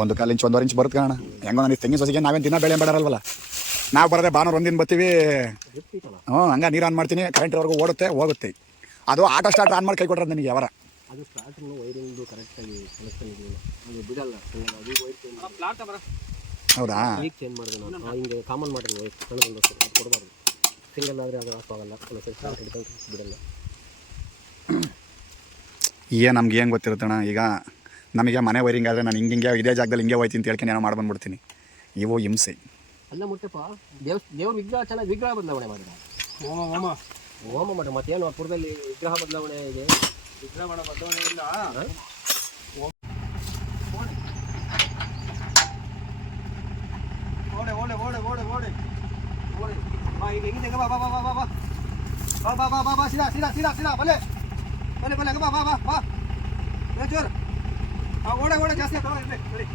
ಒಂದು ಕಾಲು inch 1.5 inch ಬರುತ್ತೆ ಕಾರಣ ಹೆಂಗೋ ನನಗೆ ತೆಂಗಿನ ಸಸಿಗೆ ನಾವೇನು ದಿನ ಬೆಳೆ ಬೇಡಲ್ವಲ್ಲ. ನಾವು ಬರೋದೇ ಭಾನುವಾರ ಒಂದಿನ ಬರ್ತೀವಿ. ಹಂಗೆ ನೀರು ಆನ್ ಮಾಡ್ತೀನಿ, ಕರೆಂಟ್ವರೆಗೂ ಓಡುತ್ತೆ ಹೋಗುತ್ತೆ. ಅದು ಆಟೋ ಸ್ಟಾರ್ಟ್ ಆನ್ ಮಾಡಿ ಕೈ ಕೊಟ್ರೆ ನನಗೆ ಅವರ ಅದು ಸ್ಟಾರ್ಟಿಂಗ್ ವೈರಿಂಗ್ ಕರೆಕ್ಟಾಗಿ ಕನೆಕ್ಷನ್ ಇದೆಯಲ್ಲ ಅದು ಬಿಡಲ್ಲ. ಹೌದಾ, ಈಗ ಚೇಂಜ್ ಮಾಡಿದೆ ನಾನು. ಹಿಂಗೆ ಕಾಮನ್ ಮಾಡಿರಿ ವೈರ್ ಕಳೆದೊಂದು ಅದು ಕೊಡಬಾರ್ದು. ಸಿಂಗಲ್ ಆದರೆ ಅದು ಆಫ್ ಆಗಲ್ಲ, ಸ್ಟಾರ್ಟ್ ಹಿಡ್ಕೊಂಡು ಬಿಡಲ್ಲ. ನಮ್ಗೆ ಏನು ಗೊತ್ತಿರುತ್ತಣ್ಣ. ಈಗ ನಮಗೆ ಮನೆ ವೈರಿಂಗ್ ಆದರೆ ನಾನು ಹಿಂಗೆ ಇದೇ ಜಾಗದಲ್ಲಿ ಹಿಂಗೆ ಹೋಯ್ತೀನಿ ಅಂತ ಹೇಳ್ಕೊಂಡು ಏನೋ ಮಾಡಿ ಬಂದ್ಬಿಡ್ತೀನಿ. ಇವು ಹಿಂಸೆ ಅಲ್ಲ ಮುಟ್ಟಪ್ಪ. ದೇವ್ರ ವಿಗ್ರಹ ಚೆನ್ನಾಗಿ ವಿಗ್ರಹ ಬದಲಾವಣೆ ಮಾಡಿದ ಹೋಮ ಮಾಡಿ ಮತ್ತೇನು ಪುರದಲ್ಲಿ ವಿಗ್ರಹ ಬದಲಾವಣೆ ಇದೆ. ವಿಗ್ರಹ ಮಾಡೋ ಬದಲಾವಣೆ ಇಲ್ಲ. ಓಡೆ ಓಡೆ ಓಡೆ ಓಡೆ ಓಡೆ ಓಡೆ ಬಾ ಈಗ ಹೆಂಗಿದೆ ಬಾ ಬಾ ಬಾ ಬಾ ಬಾ ಬಾ ಬಾ ಬಾ ಬಾ ಬಾ ಸೀದಾ ಸೀದಾ ಸೀದಾ ಸೀದಾ ಬಲೆ ಬಲೆ ಬಲೆ ಬಾ ಬಾ ಬಾ ಬಾ ಜೋರ್ ಓಡೆ ಓಡೆ ಜಾಸ್ತಿ ಆಗ್ತದೆ ನೋಡಿ.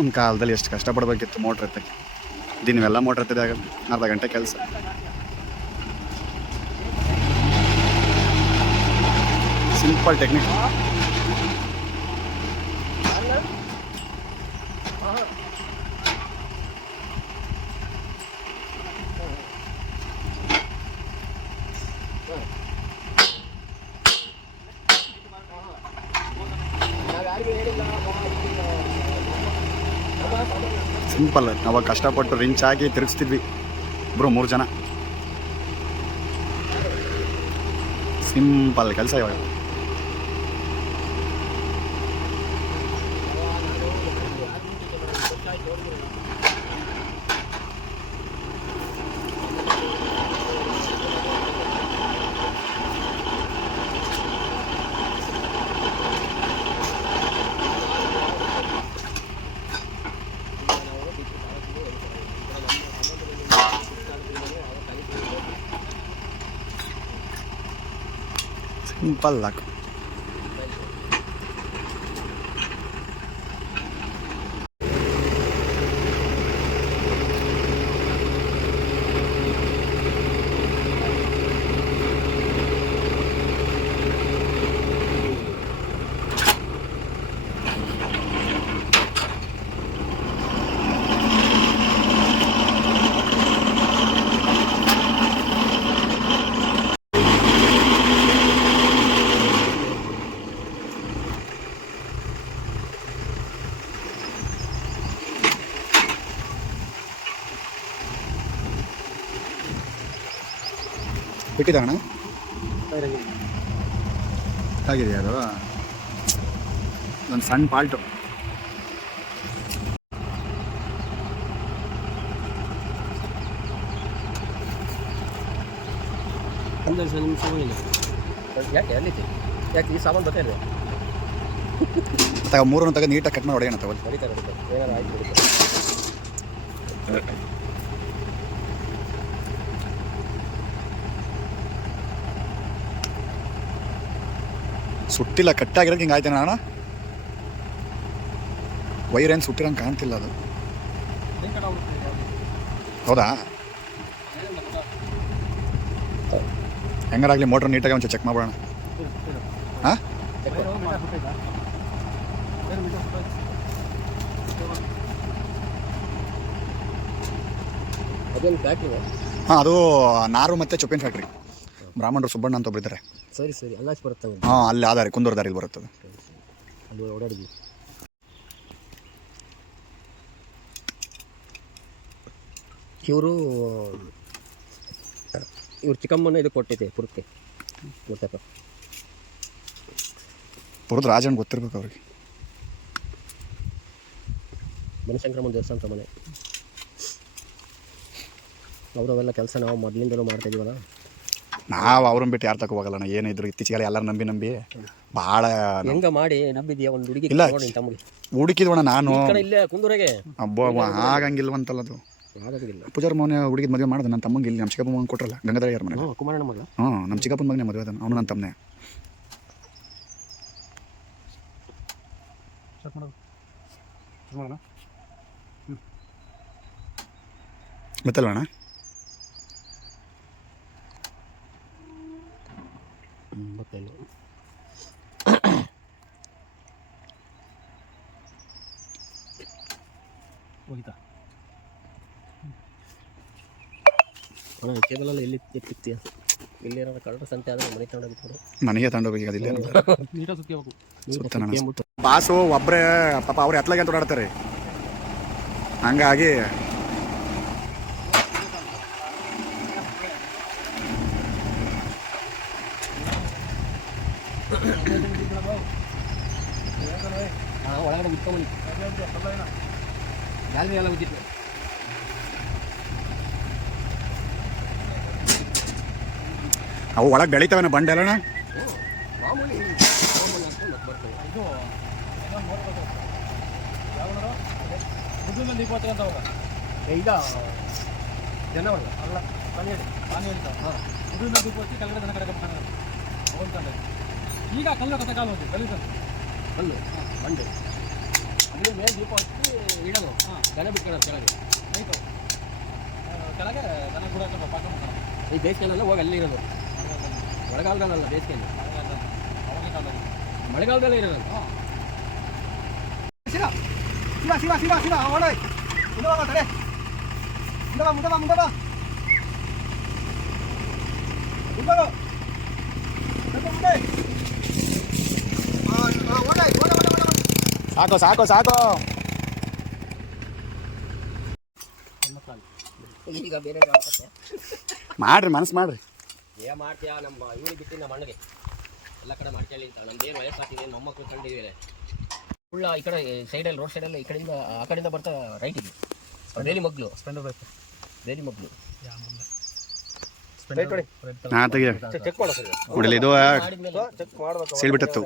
ಒಂದು ಕಾಲದಲ್ಲಿ ಎಷ್ಟು ಕಷ್ಟಪಡಬೇಕಿತ್ತು ಮೋಟ್ರ್ ಎತ್ತಕ್ಕೆ. ದಿನವೆಲ್ಲ ಮೋಟ್ರ್ ಎತ್ತದೆ ಆಗಲ್ಲ, ಅರ್ಧ ಗಂಟೆ ಕೆಲಸ. Simple technique. ಸಿಂಪಲ್. ಅವಾಗ ಕಷ್ಟಪಟ್ಟು ರಿಂಚ್ ಹಾಕಿ ತಿರುಗಿಸ್ತಿದ್ವಿ ಇಬ್ಬರು 3 ಜನ. ಸಿಂಪಲ್ ಕೆಲಸ ಇವಾಗ. Simple lock. ಬಿಟ್ಟಿದ್ದಣ್ಣ ಆಗಿದೆಯಾ ಅದು ಒಂದು ಸಣ್ಣ ಪಾಲ್ಟು. ಯಾಕೆ ಅಲ್ಲಿತ್ತು ಯಾಕೆ ಈ ಸಾಮಾನು ಬರ್ತಾ ಇದೆ ತಗ 3 ತಗ ನೀಟಾಗಿ ಕಟ್ ಮಾಡಿ ಹೊಡೆಯೋಣ ತಗೊಳ್ಳಿ. ಹೊಡಿತಾರೆ ಏನಾರು ಆಯ್ತು ಹೊಡಿತಾರೆ. ಸುಟ್ಟಿಲ್ಲ, ಕಟ್ಟಾಗಿರೋಕೆ ಹಿಂಗೆ ಆಯ್ತಾನೆ ಅಣ್ಣ. ವೈರ್ ಏನು ಸುಟ್ಟಿರಂಗೆ ಕಾಣ್ತಿಲ್ಲ ಅದು. ಹೌದಾ, ಹೆಂಗಾರಾಗಲಿ ಮೋಟ್ರ್ ನೀಟಾಗಿ ಒಂಚೂರು ಚೆಕ್ ಮಾಡೋಣ. ಹಾಂ, ಹಾಂ ಅದು ನಾರು ಮತ್ತು ಚೊಪ್ಪಿನ ಫ್ಯಾಕ್ಟ್ರಿ. ಬ್ರಾಹ್ಮಣರು ಸುಬ್ಬಣ್ಣ ಅಂತ ಒಬ್ಬರಿದ್ದಾರೆ. ಸರಿ ಸರಿ ಅಲ್ಲ ಬರುತ್ತೆ. ಹಾಂ, ಅಲ್ಲಿ ಆದಾರಿ ಕುಂದೂರು ದಾರಿಲಿ ಬರುತ್ತದೆ. ಅಲ್ಲಿ ಓಡಾಡಿದ್ವಿ. ಇವರು ಚಿಕ್ಕಮ್ಮನ ಇದು ಕೊಟ್ಟೈತೆ ಪುರಕ್ಕೆ ಗೊತ್ತಪ್ಪ. ಪುರದ ರಾಜನ್ ಗೊತ್ತಿರ್ಬೇಕು ಅವ್ರಿಗೆ. ಬನಶಂಕರಮ್ಮನ ದೇವಸ್ಥಾನ ಮನೆ. ಅವರವೆಲ್ಲ ಕೆಲಸ ನಾವು ಮೊದಲಿಂದಲೂ ಮಾಡ್ತಾ ಇದೀವಲ್ಲ. ನಾವು ಅವ್ರನ್ನ ಬಿಟ್ಟು ಯಾರು ತಗೋ ಹೋಗಲ್ಲ. ಏನಿದ್ರು ಇತ್ತೀಚೆಗೆ ಎಲ್ಲರೂ ನಂಬಿ ಭಾಳ ಹೆಂಗ ಮಾಡಿ ನಂಬಿದ್ಯಾ. ಒಂದು ಹುಡುಗಿ ಇಲ್ಲ ತಮ್ಮಡಿ ಹುಡುಕಿದ್ವಣ ನಾನು ಇಲ್ಲೇ ಕುಂದೂರಾಗೆ. ಅಬ್ಬ ಆಗಂಗಿಲ್ವಂತಲ್ಲ ಅದು. ಆಗೋದಿಲ್ಲ. ಪೂಜಾರ ಮನೆ ಹುಡುಗಿದ ಮದುವೆ ಮಾಡಿದೆ ನನ್ನ ತಮ್ಮಂಗೆ ಇಲ್ಲಿ ನಮ್ಮ ಚಿಕ್ಕಪ್ಪ ಮಗನ ಕೊಟ್ಟರಲ್ಲ ಗಂಗಾಧರ ಯಾರ ಮನೆ. ಕುಮಾರಣ್ಣ ಮಗ. ಹ್ಞೂ ನಮ್ಮ ಚಿಕ್ಕಪ್ಪನ ಮಗನೇ ಮದುವೆ ಅದನ್ನು ಅವನು ನನ್ನ ತಮ್ಮನೇ. ಗೊತ್ತಲ್ವಣ್ಣ? ಗೊತ್ತಿಲ್ಲ. ಹೋಗಿತಾ ಕೇಬಲಲ್ಲಿ ಎಲ್ಲಿ ಎತ್ತಿರ್ತೀಯ? ಇಲ್ಲಿರೋ ಕಳ್ಳರ ಸಂತೆ ಆದರೆ ಮನೆ ತಗೊಂಡೋಗಿತ್ತು. ನನಗೆ ತಗೊಂಡೋಗಿ ಅದಿಲ್ಲ ನೀಟಾಗಿ ಸುತ್ತಬೇಕು. ಸುತ್ತಣ ಪಾಸು ಒಬ್ಬರೇ ಪಾಪ ಅವ್ರು ಎತ್ಲಾಗೆ ಅಂತ ಓಡಾಡ್ತಾರೆ. ಹಂಗಾಗಿ ಒಳಗಡೆ ಬಿಟ್ಕೊಂಬನಿ ಗ್ಯಾಲರಿ ಎಲ್ಲ ಬಿದ್ದಿತ್ತು. ಅವು ಒಳಗೆ ಬೆಳಿತಾವೆ ಬಂಡೆ ಅಲ್ಲಣ್ಣ. ಮಾಮೂಲಿ ಈಗ ಜನ ಅಲ್ಲ ಈಗ ಕಲ್ಲು ಕತೆ ಕಾಲು ಹೋಗ್ತೀವಿ ಕಲ್ಲು ಬಂಡೆ ಅದ್ರ ಮೇಲೆ ದೀಪ ಹಚ್ಚಿ ಇಡೋದು. ದನ ಬಿಟ್ಕೊಳ್ಳೋದು ಕೆಳಗೆ ಆಯಿತು. ಕೆಳಗೆ ದನ ಕೂಡ ಈ ಬೇಸಿಗೆಲ್ಲ ಹೋಗಿ ಅಲ್ಲಿ ಇರೋದು. ಮಳೆಗಾಲದಲ್ಲ ಬೇಸಿಗೆಯಲ್ಲಿ, ಮಳೆಗಾಲದಲ್ಲೇ ಇರೋದು. ಸಾಕು ಸಾಕು ಸಾಕು. ಈಗ ಬೇರೆ ಮಾಡ್ರಿ ಮನಸ್ಸು ಮಾಡ್ರಿ. ಏನ್ ಮಾಡ್ತೀಯಾ? ನಮ್ಮ ಇವ್ರಿಗೆ ಬಿಟ್ಟು ನಮ್ಮ ಅಣ್ಣಗೆ ಎಲ್ಲ ಕಡೆ ಮಾಡ್ಕೊಳ್ಳಿ ಅಂತ. ನಮ್ದೇನು ವಯಸ್ಸಾಗ್ತಿದೆ, ಮೊಮ್ಮಕ್ಕಳು ಕಂಡಿದ್ದೀವಿ. ಫುಲ್ಲ ಈ ಕಡೆ ಸೈಡಲ್ಲಿ ರೋಡ್ ಸೈಡಲ್ಲಿ ಈ ಕಡೆಯಿಂದ ಆ ಕಡೆಯಿಂದ ಬರ್ತಾ ರೈಟ್ ಇದೆ ಬೇಲಿ ಮಗ್ಲು. ಬೇಲಿ ಮಗ್ಲು ಹಾಂ ತೆಗಿ ಚೆಕ್ ಮಾಡೋ ನೋಡಿಲ್ಲ ಇದು ಚೆಕ್ ಮಾಡ್ಬೇಕು. ಸೀಳ್ಬಿಟ್ಟತ್ತು.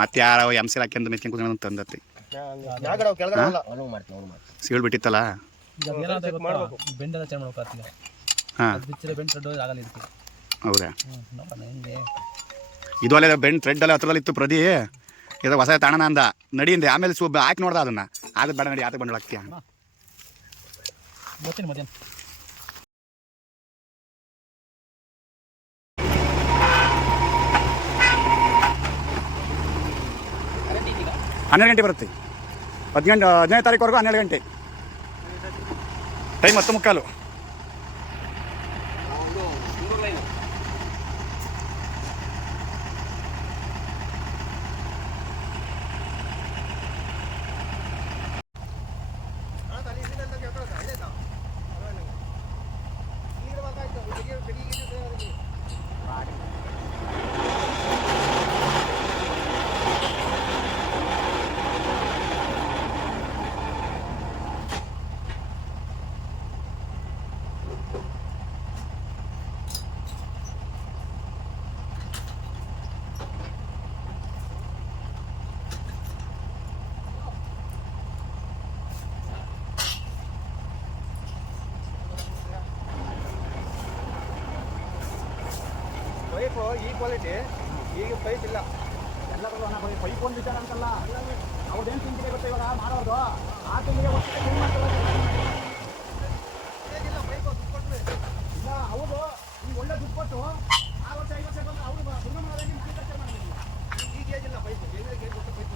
ಮತ್ತೆ ಯಾರೋ ಎಮ್ಸಿಲ್ ಹಾಕ್ಯಂದು ಮೆಚ್ಕೊಂಡು ಕೂತ್ಕೊಂಡು ತಂದತ್ತಿ ಸೀಳ್ ಬಿಟ್ಟಿತ್ತಲ್ಲ. ಬೆಂಡೆಲ್ಲ ಚೇಂಜ್ ಮಾಡ್ಕೊಳ್ತೀನಿ. ಹಾಂ ಬಿಚ್ಚರೆ ಬೆಂಡ್ ಥ್ರೆಡ್ ಆಗಲ್ಲ ಇರ್ತೀವಿ. ಹೌದಾ? ಇದು ಅಲ್ಲೇ ಬೆಂಡ್ ಥ್ರೆಡ್ ಅಲ್ಲ ಹತ್ರದಲ್ಲಿ ಇತ್ತು ಪ್ರದಿ. ಇದು ಹೊಸ ತಾಣನ ಅಂದ ನಡಿಯಿಂದ. ಆಮೇಲೆ ಹಾಕಿ ನೋಡ್ದ ಅದನ್ನ. ಆಗದ್ ಬೇಡ ನಡಿ ಆತ ಬಂಡಳ ಹಾಕ್ತೀಯ. ಬರ್ತೀನಿ ಮಧ್ಯಾಹ್ನ. ಹನ್ನೆರಡು ಗಂಟೆ ಬರುತ್ತೆ. 15 ತಾರೀಕುವರೆಗೂ 12 ಗಂಟೆ ಟೈಮ್. 10:15. ಪೈಪು ಈ ಕ್ವಾಲಿಟಿ ಈಗ ಪೈಪ್ ಇಲ್ಲ. ಎಲ್ಲ ಪೈಪ್ ಒಂದು ವಿಚಾರ ಅಂತಲ್ಲ. ಅವ್ರದ್ದೇನು ತಿಂತಿದೆ ಗೊತ್ತಾ ಇವಾಗ ಮಾಡೋದು? ಆ ತಿಂಗಳಿಗೆ ಪೈಪ್ ದುಡ್ಡು ಕೊಟ್ಟರೆ ಇಲ್ಲ. ಹೌದು, ಈಗ ಒಳ್ಳೆ ದುಡ್ಡು ಕೊಟ್ಟು 6 ವರ್ಷ 5 ವರ್ಷ ಬಂದು ಅವರು ದುರ್ಗ ಮಾಡೋದಾಗಿ ಮ್ಯಾನುಫ್ಯಾಕ್ಚರ್ ಮಾಡಿದ್ವಿ. ಈಗ ಏಜಿಲ್ಲ ಪೈಪ್. ಏನಿಗೆ ಕೊಟ್ಟು ಪೈಪ್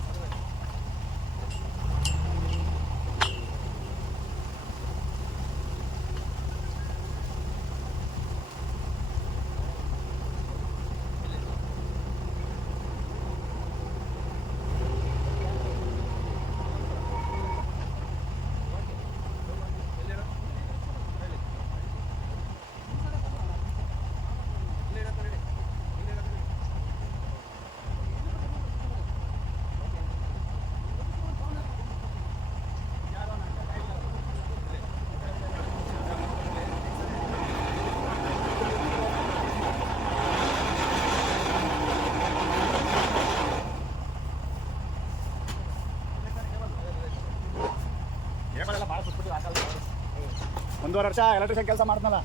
1.5 ವರ್ಷ ಎಲೆಕ್ಟ್ರಿಷಿಯನ್ ಕೆಲಸ ಮಾಡ್ತನಲ್ಲ,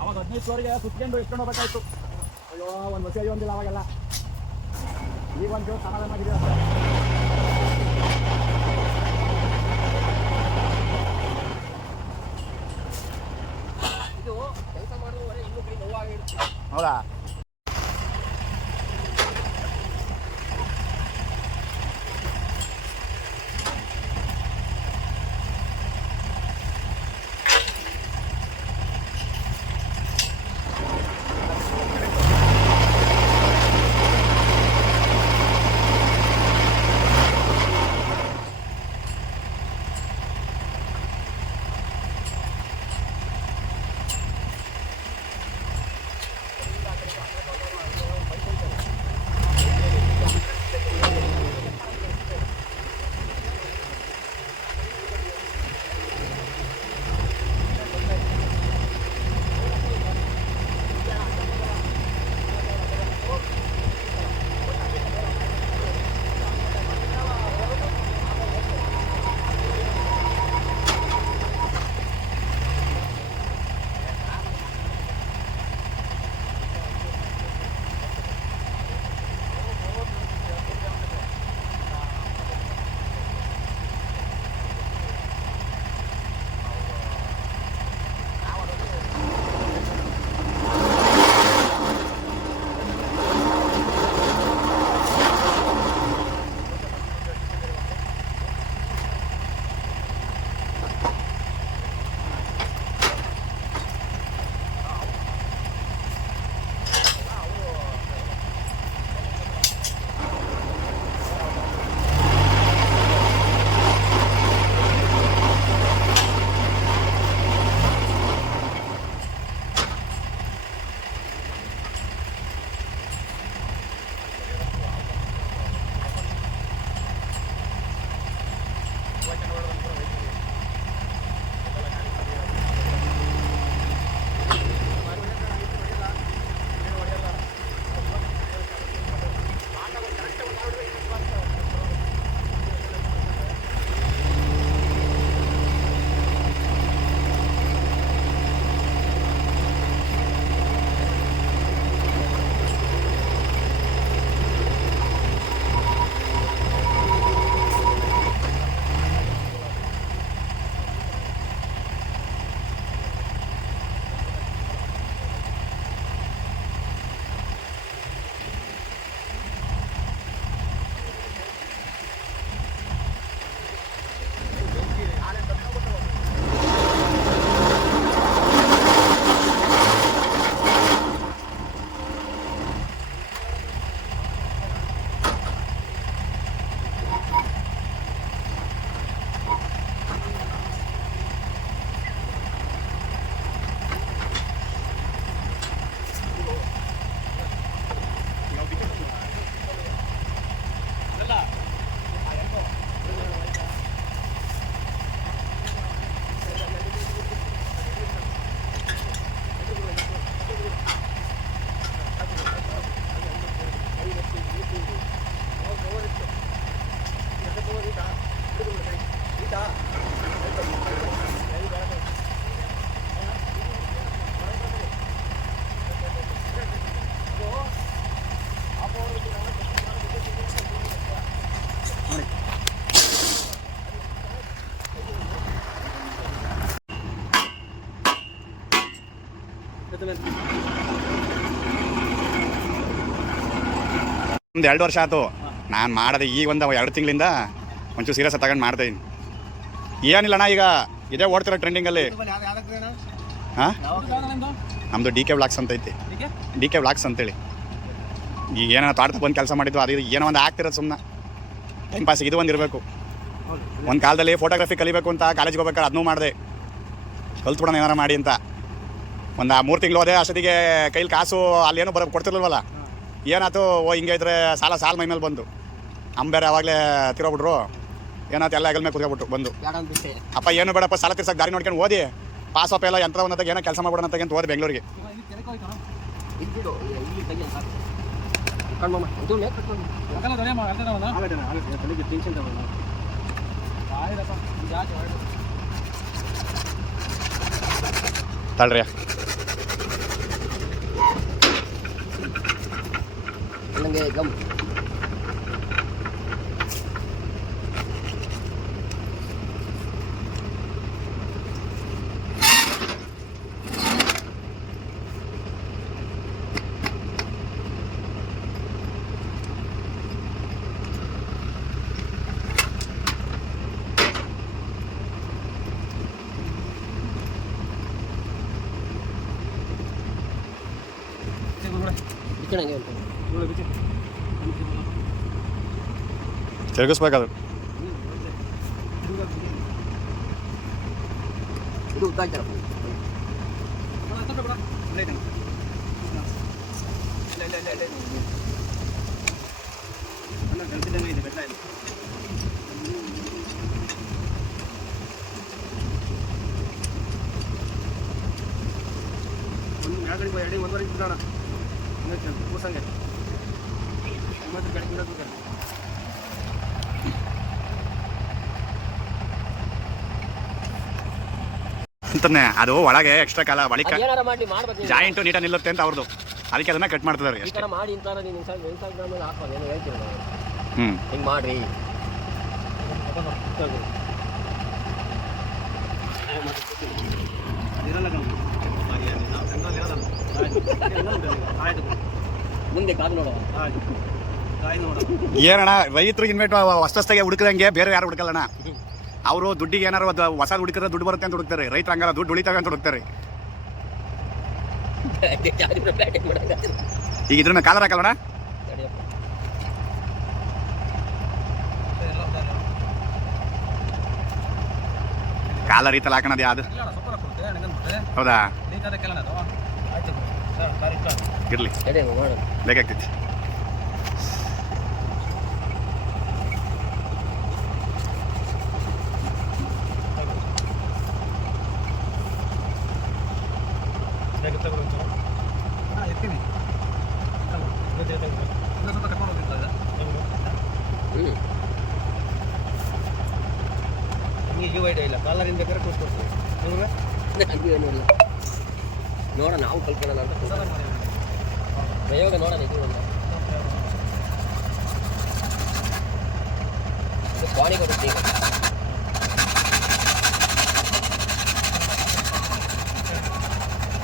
ಅವಾಗ 15 ಫ್ಲೋರಿಗೆ ಸುತ್ಕೊಂಡು ಇಟ್ಕೊಂಡು ಹೋಗ್ಬೇಕಾಯ್ತು. ಅಯ್ಯೋ ಒಂದು ವರ್ಷ ಒಂದಿಲ್ಲ ಅವಾಗೆಲ್ಲ. ಈಗ ಒಂದು ಸಮಾಧಾನವಾಗಿದೆ ಅಷ್ಟೇ. ಇದು ಕೆಲಸ ಮಾಡಿದ್ರೆ ಇನ್ನೂ ಕೈ ನೋವಾಗಿರುತ್ತೆ. ಹೌದಾ? ಒಂದು 2 ವರ್ಷ ಆಯ್ತು ನಾನು ಮಾಡೋದು. ಈಗ ಒಂದು 2 ತಿಂಗಳಿಂದ ಒಂಚೂರು ಸೀರಿಯಸ್ ತಗೊಂಡು ಮಾಡ್ತಾಯಿದ್ದೀನಿ. ಏನಿಲ್ಲ ಅಣ್ಣ, ಈಗ ಇದೇ ಓಡ್ತಿರೋ ಟ್ರೆಂಡಿಂಗಲ್ಲಿ. ಹಾಂ, ನಮ್ಮದು DK ವ್ಲಾಗ್ಸ್ ಅಂತ ಐತಿ. DK ವ್ಲಾಗ್ಸ್ ಅಂತೇಳಿ. ಈಗ ಏನೋ ತಾಡ್ತಾ ಬಂದು ಕೆಲಸ ಮಾಡಿದ್ವು, ಅದು ಏನೋ ಒಂದು ಆಗ್ತಿರೋದು ಸುಮ್ಮನೆ ಟೈಮ್ ಪಾಸಿಗೆ. ಇದು ಒಂದು ಇರಬೇಕು. ಒಂದು ಕಾಲದಲ್ಲಿ ಫೋಟೋಗ್ರಫಿ ಕಲಿಬೇಕು ಅಂತ ಕಾಲೇಜ್ಗೆ ಹೋಗ್ಬೇಕಾದ್ರೆ ಅದನ್ನೂ ಮಾಡಿದೆ, ಕಲ್ತ್ಬಿಡೋಣ ಏನಾರು ಮಾಡಿ ಅಂತ. ಒಂದು 3 ತಿಂಗಳು ಹೋದೆ. ಅಷ್ಟೊತ್ತಿಗೆ ಕೈಲಿ ಕಾಸು ಅಲ್ಲೇನೂ ಕೊಡ್ತಿರ್ಲಿಲ್ವಲ್ಲ. ಏನಾಯ್ತು, ಹಿಂಗೆ ಇದ್ರೆ ಸಾಲ ಮೈ ಮೇಲೆ ಬಂದು ಬೇರೆ ಅವಾಗಲೇ ತಿರೋಗ್ಬಿಟ್ರು. ಏನಾಯ್ತು, ಎಲ್ಲ ಹೆಗಲ ಮೇಲೆ ಕುತ್ಕೊಬಿಟ್ಟು ಬಂದು, ಅಪ್ಪ ಏನು ಬೇಡಪ್ಪ ಸಾಲ ತೀರ್ಸಕ್ಕೆ ದಾರಿ ನೋಡ್ಕೊಂಡು ಓದಿ ಪಾಸ್ ಆಫ್ ಎಲ್ಲ ಯಂತ್ರ ಒಂದಾಗ ಏನೋ ಕೆಲಸ ಮಾಡ್ಬಿಡೋಣ ಅಂತ ಹೋದೆ ಬೆಂಗಳೂರಿಗೆ. ತಳ್ರಿ ನನಗೆ ಗಮ್ ಬಿಚ್ಚಣಂಗೆ ಉಂಟು ತಿರುಗಿಸ್ಬೇಕದು. ಇದು ಉದ್ದ ಆಯ್ತಾರಪ್ಪ. ಅಂತಾನೆ ಅದು ಒಳಗೆ ಎಕ್ಸ್ಟ್ರಾ ಕಾಲ ಒಳಗೆ ಏನಾರ ಮಾಡಿ ಮಾಡ್ಬೇಕು ನೀನು. ಜಾಯಿಂಟು ನೀಟಾಗಿ ನಿಲ್ಲುತ್ತೆ ಅಂತ ಅವ್ರದ್ದು, ಅದಕ್ಕೆ ಅದನ್ನ ಕಟ್ ಮಾಡ್ತಿದ್ದಾರೆ ಈ ಅಷ್ಟೇ. ಥರ ಮಾಡಿ ಇಂಥರ ನೀನು ಇನ್ಸ್ಟಾಗ್ರಾಮಲ್ಲಿ ಹಾಕೋದು ಏನೋ ಹೇಳ್ತೀನಿ ನಾನು. ಹ್ಞೂ ಹಿಂಗೆ ಮಾಡ್ರಿ ಮುಂದೆ ಕಾದು ನೋಡುವ. ಏನಣ್ಣ ರೈತರಿಗೆ ಇನ್ವೇಟ್ ಹೊಸ್ತಾಗೆ ಹುಡುಕದಂಗೆ ಬೇರೆ ಯಾರು ಹುಡುಕಲ್ಲಣ್ಣ. ಅವರು ದುಡ್ಡಿಗೆ ಏನಾರು ಅದು ಹೊಸ ಹುಡುಕಿದ್ರೆ ದುಡ್ಡು ಬರುತ್ತೆ ಅಂತ ಹುಡುಕ್ತಾರೆ. ರೈತ ಹಂಗಲ್ಲ, ದುಡ್ಡು ಉಳಿತಾವೆ ಅಂತ ಹುಡುಕ್ತಾರೆ. ಈಗ ಇದ್ರ ಕಾಲರ್ ಹಾಕಲ್ಲಣ್ಣ. ಕಾಲರ್ ಈ ಥರ ಹಾಕೋಣದು ಯಾವುದು ಹೌದಾ? ಇರಲಿ ಬೇಕಾಗ್ತೈತಿ. ಇಲ್ಲ ಕಾಲರಿಂದ ಬೇಕಾದ್ರೆ ತೋರಿಸ್ಕೊಡ್ತೀವಿ ನೋಡೋಣ, ನಾವು ಕಲ್ತ್ಕೊಳ್ಳೋಣ ಅಂತ ಪ್ರಯೋಗ ನೋಡೋಣ. ಇದು ಒಂದು ಪಾಣಿ ಬರುತ್ತೆ ಈಗ.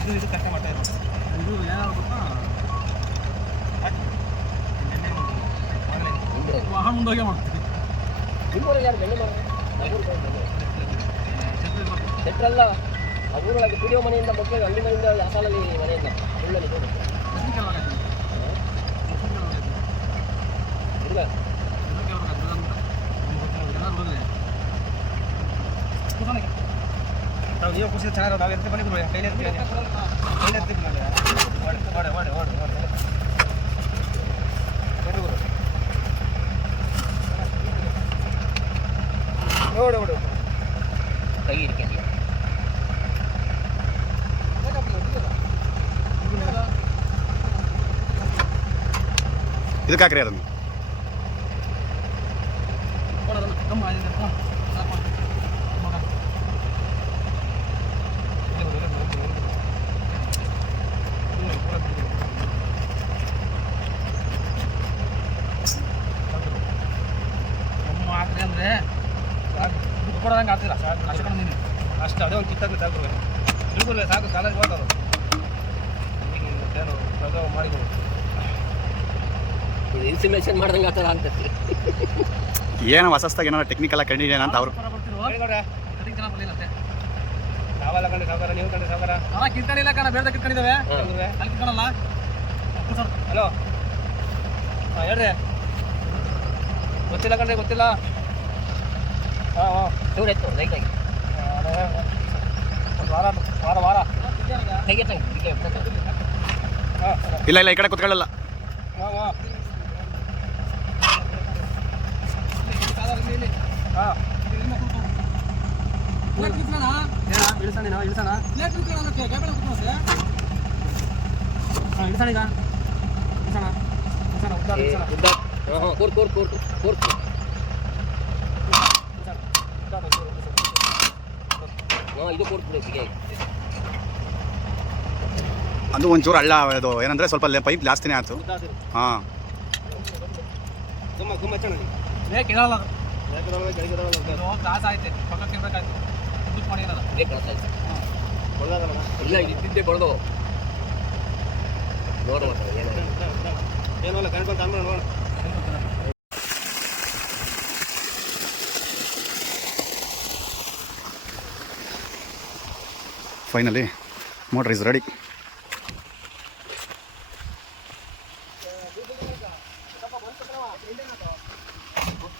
ಇದು ಕಷ್ಟ ಮಾಡ್ತಾ ಇರೋದು. ಇದು ಏನಾದ್ರು ಗೊತ್ತಾ, ವಾಹನ ಮುಂದೋಗಿ ಮಾಡ್ತೀವಿ. ನಿಮ್ಮೂರಲ್ಲಿ ಯಾರು ಬೆಣ್ಣೆ ಮಾಡೋದು? ಸೆಟ್ರಲ್ಲ ಆ ಊರೊಳಗೆ ಪಿಡಿಯೋ ಮನೆಯಿಂದ ಮಕ್ಕಳು ಹಳ್ಳಿ ಮನೆಯಿಂದ ಅಸಾಲಲ್ಲಿ ಮನೆಯಿಂದ ಉಳ್ಳಲ್ಲಿ ಇಲ್ಲ ನೀವು ಖುಷಿ ಚೆನ್ನಾಗಿ ನಾವು ಎತ್ತಿ ಬನ್ನಿ ಕೈಲಿ ಎತ್ತಿ ಓಡಿ ಕೈ ಹಿಡ್ಕೊಂಡಿಯ ಇದಕ್ಕೆ ಹಾಕ್ರಿ ಅದನ್ನು. ಅಂದರೆ ಕೊಡೋದಂಗೆ ಆಗ್ತಿಲ್ಲ ಅಷ್ಟು ಅದೇ ಒಂದು ಕಿತ್ತಾಗ ಸಾಕು ತಿಳ್ಕೊಲ್ಲ ಸಾಕು ಕಾಲೇಜ್ ಹೋಗೋದು ಏನು ಮಾಡಿಕೊಂಡು ಇನ್ಸಿಮೇಷನ್ ಮಾಡ್ದಂಗೆ ಆ ಥರ ಆಗ್ತದೆ. ಏನೋ ಹೊಸಸ್ತಾಗ ಏನಾರ ಟೆಕ್ನಿಕಲ್ ಆಗಿ ಕಂಡಿದ್ದೇನೆ ಅಂತ ಅವರು ನಾವೆಲ್ಲ ಕಂಡು ಸಾವುಕಾರ, ನೀವು ಕಂಡು ಸಾವುಕಾರ ಕಿತ್ಕೊಂಡಿಲ್ಲ ಕಣ, ಬೇಡ ಕಿತ್ಕೊಂಡಿದ್ದಾವೆ ಅಲ್ಲಿ ಕಿತ್ಕೊಳ್ಳಲ್ಲ. ಹಲೋ ಹಾಂ ಹೇಳ್ರಿ, ಗೊತ್ತಿಲ್ಲ ಕಂಡ್ರೆ ಗೊತ್ತಿಲ್ಲ. ಹಾಂ ಹಾಂ ದೂರ ಎತ್ತು ಲೈಟಾಗಿ ಒಂದು ವಾರ ತೆಗೆ ಹಾಂ ಇಲ್ಲ ಇಲ್ಲ ಈ ಕಡೆ ಕುತ್ಕೊಳ್ಳಲ್ಲ. ಹಾಂ ಹಾಂ ಹಾಂ ಇಳಿಸೋಣ ನಾವು ಇಳಿಸೋಣ ಹಾಂ ಇಳಿಸೋಣ ಈಗ ಇಳಿಸೋಣ ಉದ್ದ ಇಳಿಸೋಣ ಕೂರ್ತು ಇದು ಕೊಡ್ತೀನಿ ಅದು ಒಂಚೂರು ಹಳ್ಳ ಅದು ಏನಂದರೆ ಸ್ವಲ್ಪ ಪೈಪ್ ಜಾಸ್ತಿನೇ ಆಯ್ತು. ಹಾಂ ಗುಮ್ಮ ಗುಮ್ಮ ಚೆನ್ನಾಗಿ ಬೇಗ ಕೇಳಲ್ಲ ಕ್ರಾಸ್ ಆಯ್ತು ಪಕ್ಕಕ್ಕೆ ಇರ್ಬೇಕಾಯ್ತು ದುಡ್ಡು ಮಾಡಿರಲ್ಲ ಇಲ್ಲ ಇದ್ದಿದ್ದೆ ಕೊಡೋದು ನೋಡುವ ಏನಲ್ಲ ಕಣ್ಕೊಂಡು ಕಾಣ್ಬೇಡ ನೋಡ. Finally motor is ready.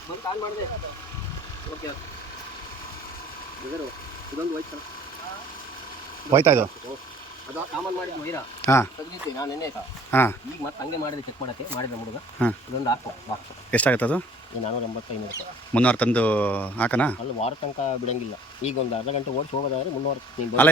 ಬಂದು ಕಾಲ್ ಮಾಡಿದೆ ಓಕೆ ಇದೊಂದು ಹೋಯ್ತು ಹೋಯ್ತಾ ಇದು? ಅದು ಸಾಮಾನು ಮಾಡಿದ್ದು ವೈರ ಹಾಂ ತೆಗ್ದಿದ್ದೆ ನಾನು ನೆನ್ನೆ ಹಾಂ ಈಗ ಮತ್ತೆ ಹಂಗೆ ಮಾಡಿದೆ ಚೆಕ್ ಮಾಡೋಕ್ಕೆ ಮಾಡಿದ್ರೆ ಹುಡುಗ ಹಾಂ ಇದೊಂದು ಹಾಕು ಬಾಕ್ಸ್ ಎಷ್ಟಾಗುತ್ತೆ ಅದು? 485 ರೂಪಾಯಿ 300 ತಂದು ಹಾಕನಾ? ಅಲ್ಲಿ ವಾರ ತನಕ ಬಿಡಂಗಿಲ್ಲ. ಈಗ ಒಂದು ಅರ್ಧ ಗಂಟೆ ಓಡಿಸಿ ಹೋಗೋದಾದ್ರೆ 300 ಅಲ್ಲ